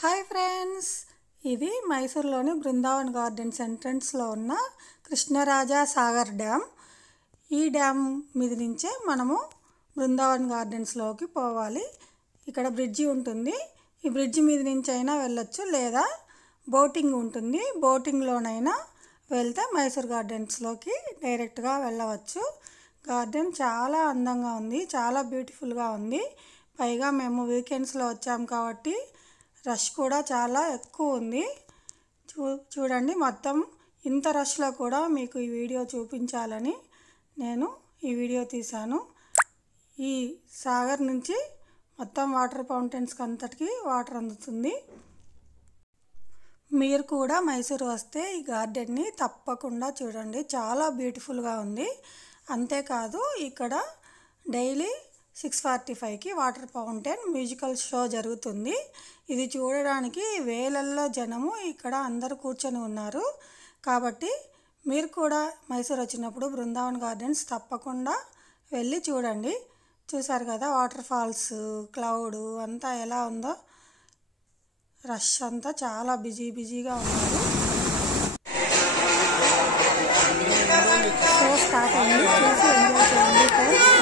Hi friends, ఇది మైసూర్లోని Brindavan gardens ఎంట్రన్స్లో ఉన్న కృష్ణరాజా సాగర్ డ్యామ్. ఈ డ్యామ్ మీద నుంచే మనము బృందావన్ గార్డెన్స్లోకి పోవాలి. ఇక్కడ బ్రిడ్జి ఉంటుంది. ఈ బ్రిడ్జి మీద నుంచి అయినా వెళ్ళొచ్చు, లేదా బోటింగ్ ఉంటుంది. బోటింగ్లోనైనా వెళ్తే మైసూర్ గార్డెన్స్లోకి డైరెక్ట్గా వెళ్ళవచ్చు. గార్డెన్ చాలా అందంగా ఉంది, చాలా బ్యూటిఫుల్గా ఉంది. పైగా మేము వీకెండ్స్లో వచ్చాము కాబట్టి రష్ కూడా చాలా ఎక్కువ ఉంది. చూడండి, మొత్తం ఇంత రష్లో కూడా మీకు ఈ వీడియో చూపించాలని నేను ఈ వీడియో తీశాను. ఈ సాగర్ నుంచి మొత్తం వాటర్ ఫౌంటైన్స్కి అంతటికి వాటర్ అందుతుంది. మీరు కూడా మైసూర్ వస్తే ఈ గార్డెన్ని తప్పకుండా చూడండి, చాలా బ్యూటిఫుల్గా ఉంది. అంతేకాదు, ఇక్కడ డైలీ 6:45కి వాటర్ ఫౌంటైన్ మ్యూజికల్ షో జరుగుతుంది. ఇది చూడడానికి వేలల్లో జనము ఇక్కడ అందరూ కూర్చొని ఉన్నారు. కాబట్టి మీరు కూడా మైసూర్ వచ్చినప్పుడు బృందావన్ గార్డెన్స్ తప్పకుండా వెళ్ళి చూడండి. చూసారు కదా వాటర్ ఫాల్స్, క్లౌడ్ అంతా ఎలా ఉందో. రష్ అంతా చాలా బిజీగా ఉన్నారు. షో స్టార్ట్ అయింది, చూసి ఎంజాయ్ చేయండి ఫ్రెండ్స్.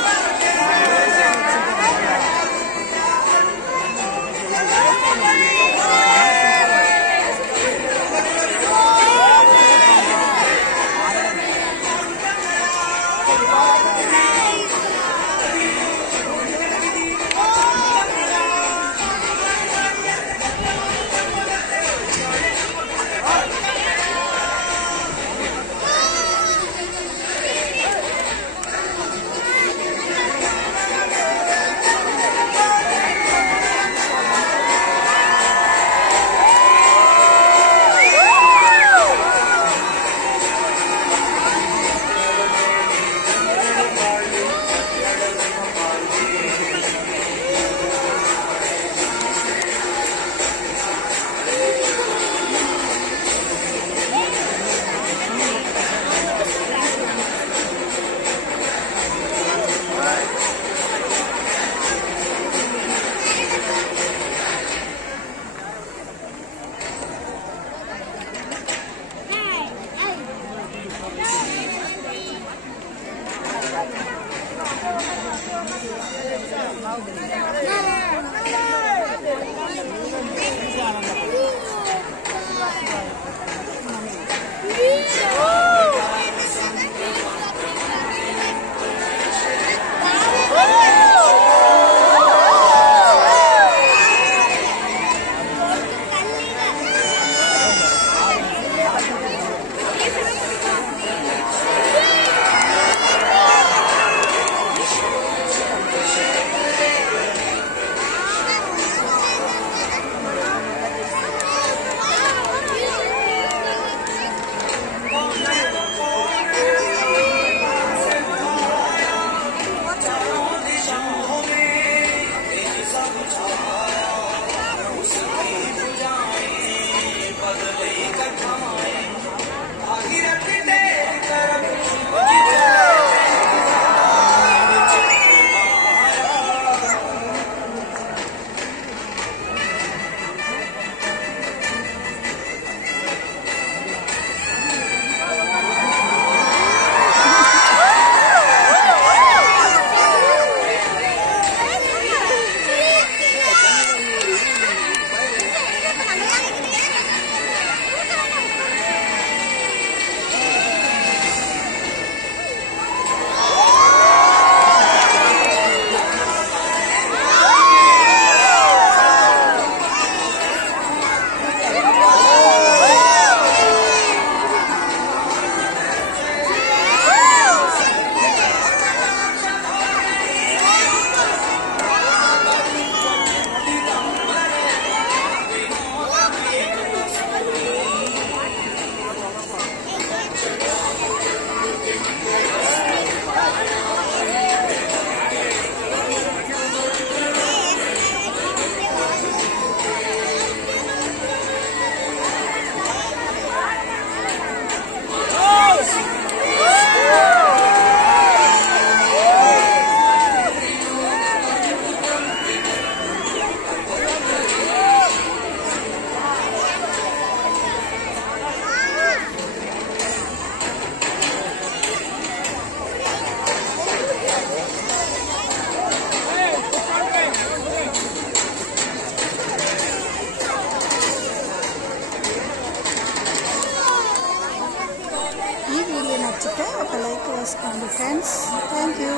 చేసుకోండి ఫ్రెండ్స్. Thank you.